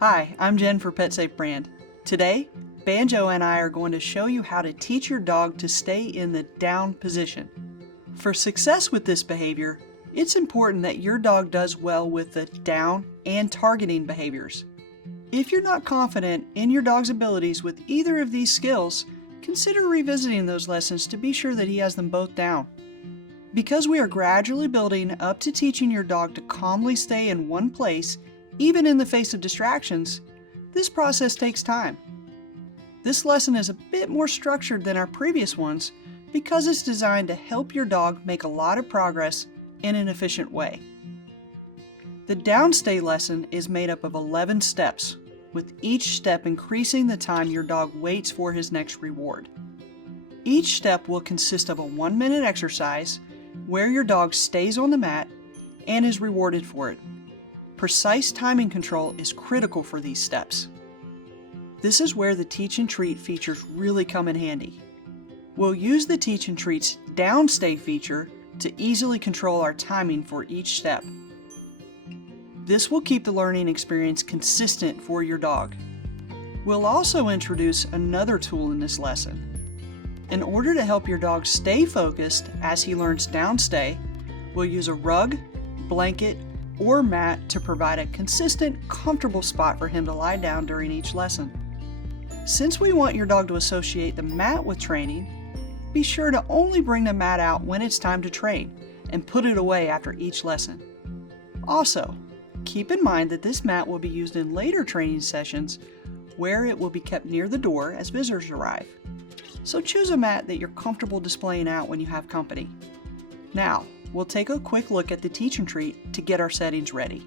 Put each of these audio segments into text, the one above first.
Hi, I'm Jen for PetSafe brand. Today, Banjo and I are going to show you how to teach your dog to stay in the down position. For success with this behavior, it's important that your dog does well with the down and targeting behaviors. If you're not confident in your dog's abilities with either of these skills, consider revisiting those lessons to be sure that he has them both down. Because we are gradually building up to teaching your dog to calmly stay in one place, even in the face of distractions, this process takes time. This lesson is a bit more structured than our previous ones because it's designed to help your dog make a lot of progress in an efficient way. The downstay lesson is made up of 11 steps, with each step increasing the time your dog waits for his next reward. Each step will consist of a 1-minute exercise where your dog stays on the mat and is rewarded for it. Precise timing control is critical for these steps. This is where the teach and treat features really come in handy. We'll use the teach and treat's downstay feature to easily control our timing for each step. This will keep the learning experience consistent for your dog. We'll also introduce another tool in this lesson. In order to help your dog stay focused as he learns downstay, we'll use a rug, blanket, or mat to provide a consistent, comfortable spot for him to lie down during each lesson. Since we want your dog to associate the mat with training, be sure to only bring the mat out when it's time to train and put it away after each lesson. Also, keep in mind that this mat will be used in later training sessions where it will be kept near the door as visitors arrive. So choose a mat that you're comfortable displaying out when you have company. Now, we'll take a quick look at the teach and treat to get our settings ready.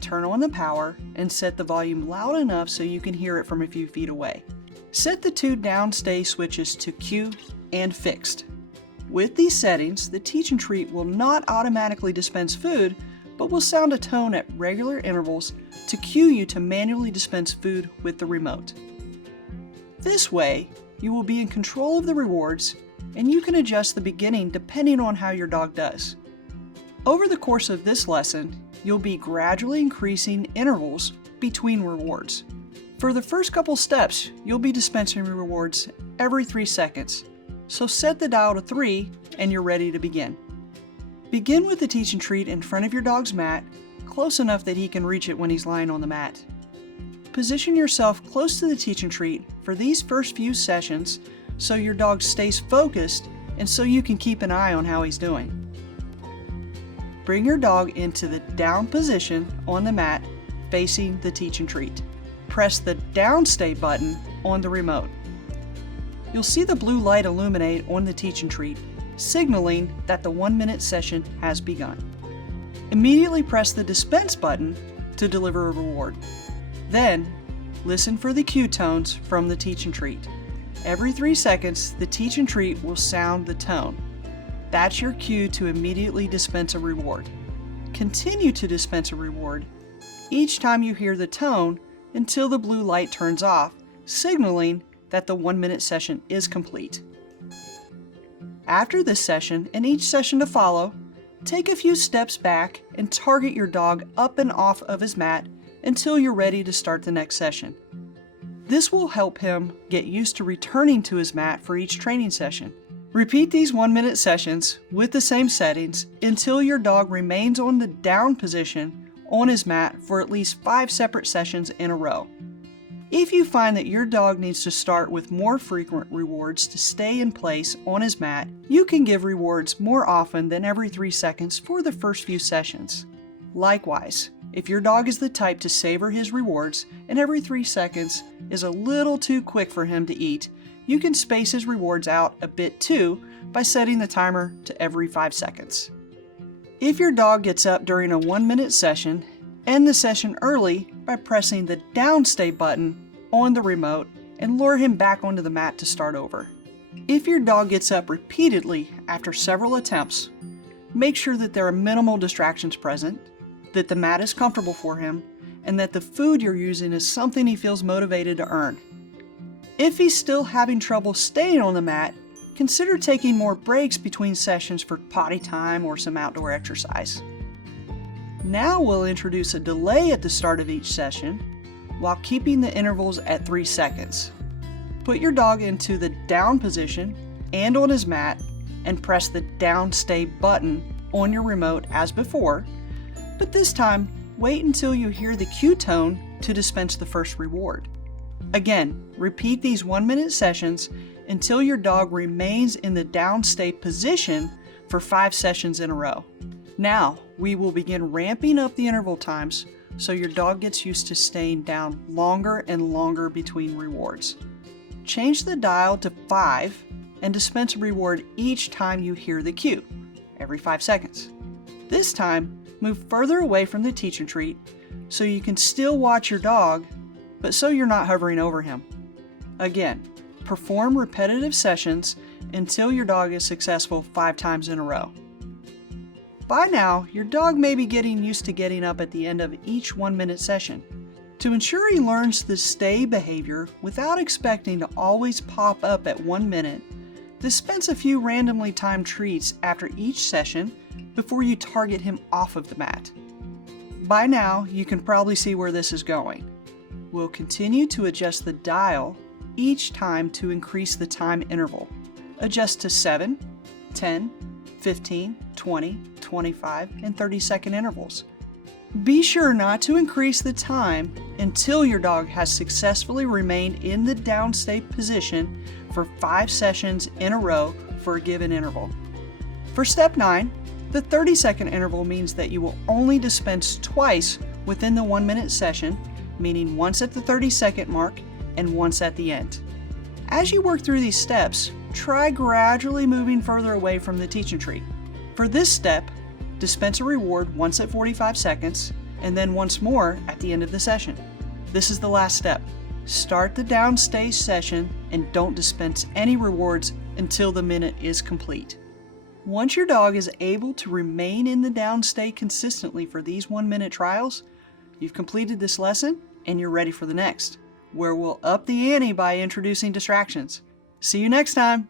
Turn on the power and set the volume loud enough so you can hear it from a few feet away. Set the two downstay switches to Q and fixed. With these settings, the teach and treat will not automatically dispense food, but will sound a tone at regular intervals to cue you to manually dispense food with the remote. This way, you will be in control of the rewards, and you can adjust the beginning depending on how your dog does. Over the course of this lesson, you'll be gradually increasing intervals between rewards. For the first couple steps, you'll be dispensing rewards every 3 seconds, so set the dial to 3 and you're ready to begin. Begin with the teach and treat in front of your dog's mat, close enough that he can reach it when he's lying on the mat. Position yourself close to the teach and treat for these first few sessions so your dog stays focused and so you can keep an eye on how he's doing. Bring your dog into the down position on the mat facing the teach and treat. Press the downstay button on the remote. You'll see the blue light illuminate on the teach and treat, signaling that the 1-minute session has begun. Immediately press the dispense button to deliver a reward. Then, listen for the cue tones from the teach and treat. Every 3 seconds, the teach and treat will sound the tone. That's your cue to immediately dispense a reward. Continue to dispense a reward each time you hear the tone until the blue light turns off, signaling that the 1-minute session is complete. After this session and each session to follow, take a few steps back and target your dog up and off of his mat until you're ready to start the next session. This will help him get used to returning to his mat for each training session. Repeat these 1-minute sessions with the same settings until your dog remains on the down position on his mat for at least 5 separate sessions in a row. If you find that your dog needs to start with more frequent rewards to stay in place on his mat, you can give rewards more often than every 3 seconds for the first few sessions. Likewise, if your dog is the type to savor his rewards and every 3 seconds is a little too quick for him to eat, you can space his rewards out a bit too by setting the timer to every 5 seconds. If your dog gets up during a 1-minute session, end the session early by pressing the downstay button on the remote and lure him back onto the mat to start over. If your dog gets up repeatedly after several attempts, make sure that there are minimal distractions present, that the mat is comfortable for him, and that the food you're using is something he feels motivated to earn. If he's still having trouble staying on the mat, consider taking more breaks between sessions for potty time or some outdoor exercise. Now we'll introduce a delay at the start of each session while keeping the intervals at 3 seconds. Put your dog into the down position and on his mat and press the down stay button on your remote as before, but this time wait until you hear the cue tone to dispense the first reward. Again, repeat these 1-minute sessions until your dog remains in the down stay position for 5 sessions in a row. Now, we will begin ramping up the interval times so your dog gets used to staying down longer and longer between rewards. Change the dial to 5 and dispense a reward each time you hear the cue, every 5 seconds. This time, move further away from the teach and treat so you can still watch your dog, but so you're not hovering over him. Again, perform repetitive sessions until your dog is successful 5 times in a row. By now, your dog may be getting used to getting up at the end of each 1-minute session. To ensure he learns the stay behavior without expecting to always pop up at 1 minute, dispense a few randomly timed treats after each session before you target him off of the mat. By now, you can probably see where this is going. We'll continue to adjust the dial each time to increase the time interval. Adjust to 7, 10, 15, 20, 25, and 30-second intervals. Be sure not to increase the time until your dog has successfully remained in the downstay position for 5 sessions in a row for a given interval. For step 9, the 30-second interval means that you will only dispense twice within the 1-minute session, meaning once at the 30-second mark and once at the end. As you work through these steps, try gradually moving further away from the teach and treat. For this step, dispense a reward once at 45 seconds and then once more at the end of the session. This is the last step. Start the downstay session and don't dispense any rewards until the minute is complete. Once your dog is able to remain in the downstay consistently for these 1-minute trials, you've completed this lesson and you're ready for the next, where we'll up the ante by introducing distractions. See you next time!